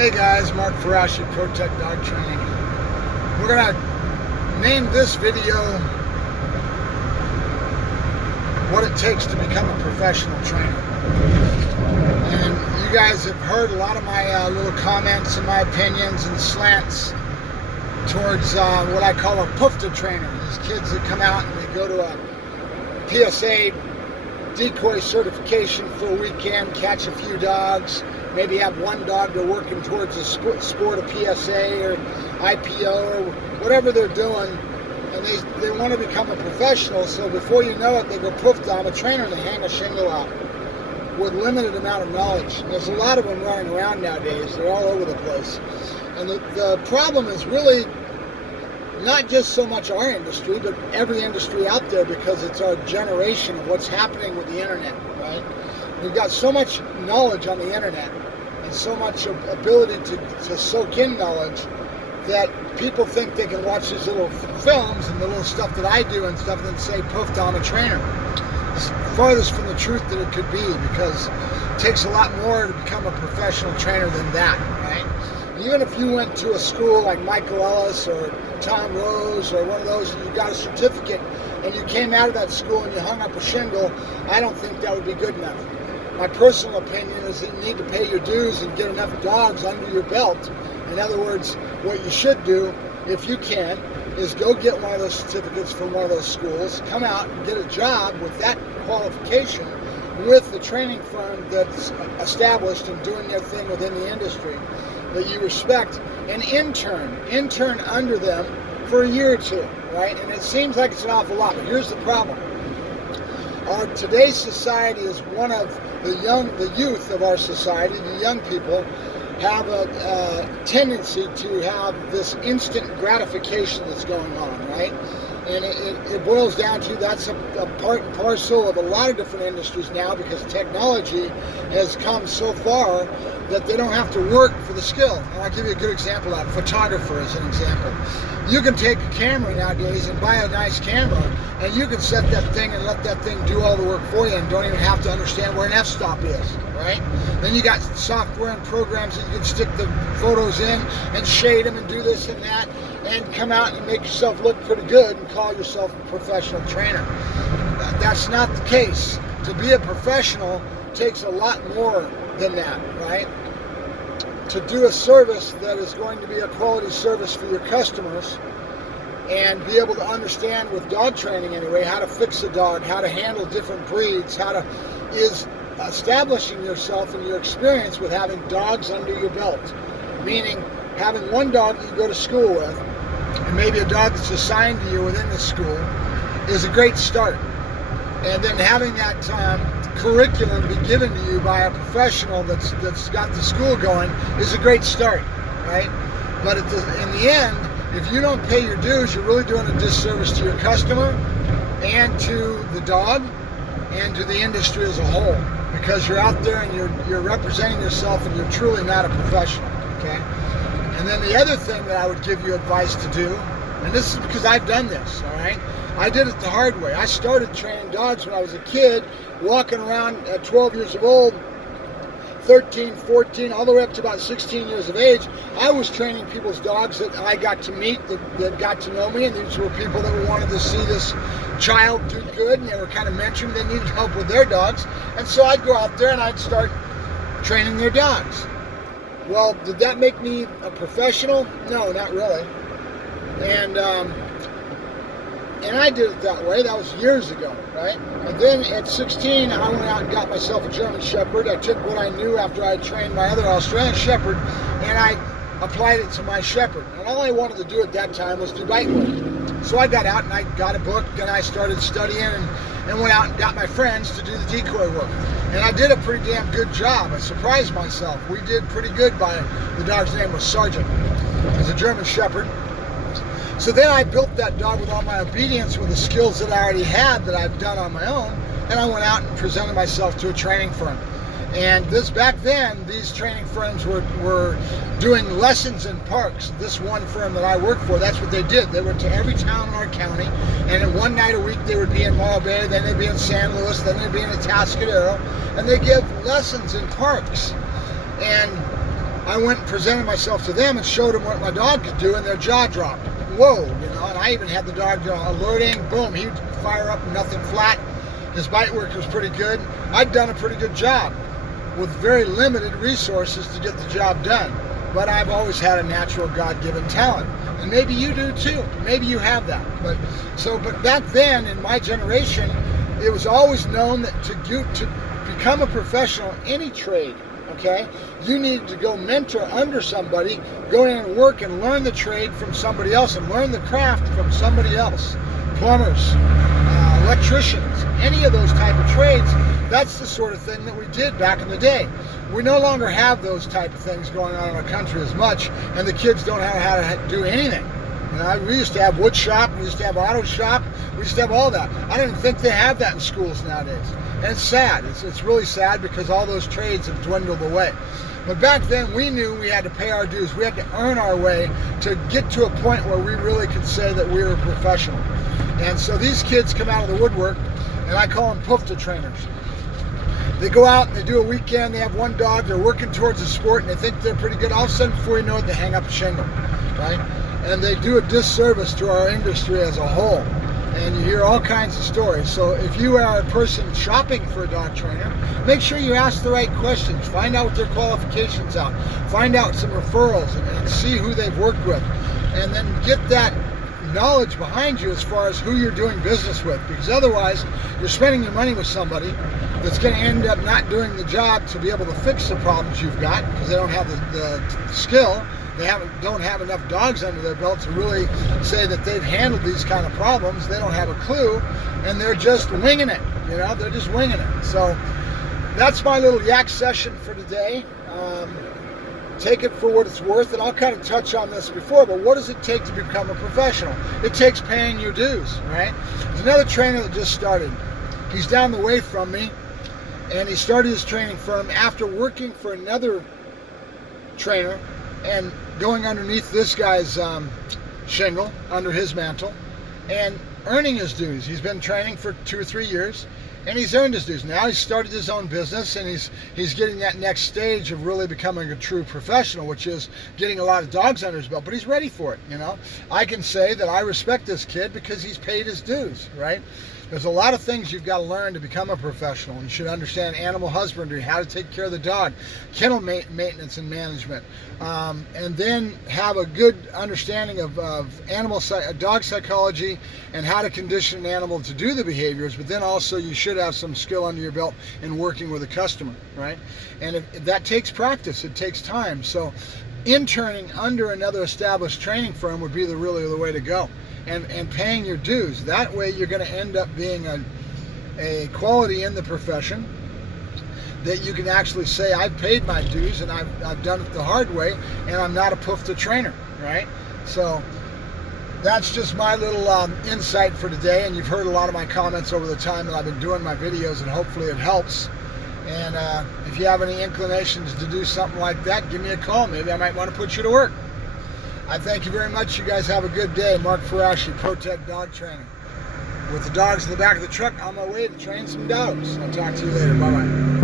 Hey guys, Mark Ferrasci, ProTech Dog Training. We're going to name this video what it takes to become a professional trainer. And you guys have heard a lot of my little comments and my opinions and slants towards what I call a PUFTA trainer. These kids that come out and they go to a PSA decoy certification for a weekend, catch a few dogs, maybe have one dog they're working towards a sport, a PSA or IPO or whatever they're doing, and they want to become a professional. So before you know it, they go poof, I'm a trainer, and they hang a shingle out with limited amount of knowledge. And there's a lot of them running around nowadays. They're all over the place. And the problem is really not just so much our industry, but every industry out there, because it's our generation of what's happening with the internet, right? We've got so much knowledge on the internet and so much ability to soak in knowledge that people think they can watch these little films and the little stuff that I do and stuff and say, poof, I'm a trainer. It's farthest from the truth that it could be, because it takes a lot more to become a professional trainer than that, right? Even if you went to a school like Michael Ellis or Tom Rose or one of those, and you got a certificate and you came out of that school and you hung up a shingle, I don't think that would be good enough. My personal opinion is that you need to pay your dues and get enough dogs under your belt. In other words, what you should do, if you can, is go get one of those certificates from one of those schools, come out and get a job with that qualification with the training firm that's established and doing their thing within the industry that you respect, and intern under them for a year or two, right? And it seems like it's an awful lot, but here's the problem. Today's society is one of the youth of our society, the young people, have a tendency to have this instant gratification that's going on, right? And it boils down to, that's a part and parcel of a lot of different industries now, because technology has come so far that they don't have to work for the skill. And I'll give you a good example of that. Photographer is an example. You can take a camera nowadays and buy a nice camera, and you can set that thing and let that thing do all the work for you and don't even have to understand where an f-stop is, right? Then you got software and programs that you can stick the photos in and shade them and do this and that and come out and make yourself look pretty good and call yourself a professional trainer. That's not the case. To be a professional takes a lot more than that, right? To do a service that is going to be a quality service for your customers and be able to understand, with dog training anyway, how to fix a dog, how to handle different breeds, is establishing yourself and your experience with having dogs under your belt. Meaning having one dog that you go to school with, and maybe a dog that's assigned to you within the school, is a great start. And then having that curriculum be given to you by a professional that's got the school going is a great start, right? But in the end, if you don't pay your dues, you're really doing a disservice to your customer and to the dog and to the industry as a whole, because you're out there and you're representing yourself and you're truly not a professional, okay? And then the other thing that I would give you advice to do, and this is because I've done this, all right? I did it the hard way. I started training dogs when I was a kid, walking around at 12 years of old, 13, 14, all the way up to about 16 years of age. I was training people's dogs that I got to meet, that got to know me, and these were people that wanted to see this child do good, and they were kind of mentoring, they needed help with their dogs. And so I'd go out there and I'd start training their dogs. Well, did that make me a professional? No, not really. And I did it that way. That was years ago, right? And then at 16, I went out and got myself a German Shepherd. I took what I knew after I trained my other Australian Shepherd, and I applied it to my Shepherd. And all I wanted to do at that time was do bite work. So I got out and I got a book, and I started studying and went out and got my friends to do the decoy work. And I did a pretty damn good job. I surprised myself. We did pretty good. The dog's name was Sergeant. He was a German Shepherd. So then I built that dog with all my obedience, with the skills that I already had that I've done on my own, and I went out and presented myself to a training firm. And back then, these training firms were doing lessons in parks. This one firm that I worked for, that's what they did. They went to every town in our county, and then one night a week they would be in Morro Bay, then they'd be in San Luis, then they'd be in Atascadero, and they give lessons in parks. And I went and presented myself to them and showed them what my dog could do, and their jaw dropped. Whoa, and I even had the dog alerting, boom, he'd fire up, nothing flat. His bite work was pretty good. I'd done a pretty good job with very limited resources to get the job done. But I've always had a natural God-given talent. And maybe you do too. Maybe you have that. But back then, in my generation, it was always known that to become a professional in any trade, okay, you needed to go mentor under somebody, go in and work and learn the trade from somebody else and learn the craft from somebody else. Plumbers, electricians, any of those type of trades, that's the sort of thing that we did back in the day. We no longer have those type of things going on in our country as much, and the kids don't know how to do anything. We used to have wood shop, we used to have auto shop, we used to have all that. I don't even think they have that in schools nowadays. And it's sad. It's really sad because all those trades have dwindled away. But back then we knew we had to pay our dues. We had to earn our way to get to a point where we really could say that we were a professional. And so these kids come out of the woodwork, and I call them PUFTA trainers. They go out and they do a weekend, they have one dog, they're working towards a sport, and they think they're pretty good. All of a sudden, before you know it, they hang up a shingle, right? And they do a disservice to our industry as a whole. And you hear all kinds of stories. So if you are a person shopping for a dog trainer, make sure you ask the right questions. Find out what their qualifications are. Find out some referrals and see who they've worked with. And then get that knowledge behind you as far as who you're doing business with. Because otherwise, you're spending your money with somebody that's going to end up not doing the job to be able to fix the problems you've got because they don't have the skill. They don't have enough dogs under their belt to really say that they've handled these kind of problems. They don't have a clue, and they're just winging it. They're just winging it. So that's my little yak session for today. Take it for what it's worth, and I'll kind of touch on this before, but what does it take to become a professional? It takes paying your dues, right? There's another trainer that just started. He's down the way from me, and he started his training firm after working for another trainer and going underneath this guy's shingle, under his mantle, and earning his dues. He's been training for 2 or 3 years, and he's earned his dues. Now he's started his own business, and he's getting that next stage of really becoming a true professional, which is getting a lot of dogs under his belt, but he's ready for it, I can say that I respect this kid because he's paid his dues, right? There's a lot of things you've got to learn to become a professional. You should understand animal husbandry, how to take care of the dog, kennel maintenance and management, and then have a good understanding of dog psychology and how to condition an animal to do the behaviors. But then also you should have some skill under your belt in working with a customer, right? And if that takes practice, it takes time. So interning under another established training firm would be really the way to go. And paying your dues. That way you're going to end up being a quality in the profession that you can actually say, I've paid my dues and I've done it the hard way, and I'm not a PUFTA trainer, right? So that's just my little insight for today, and you've heard a lot of my comments over the time that I've been doing my videos, and hopefully it helps. And if you have any inclinations to do something like that, give me a call. Maybe I might want to put you to work. I thank you very much. You guys have a good day. Mark Ferrasci, ProTech Dog Training. With the dogs in the back of the truck, on my way to train some dogs. I'll talk to you later. Bye-bye.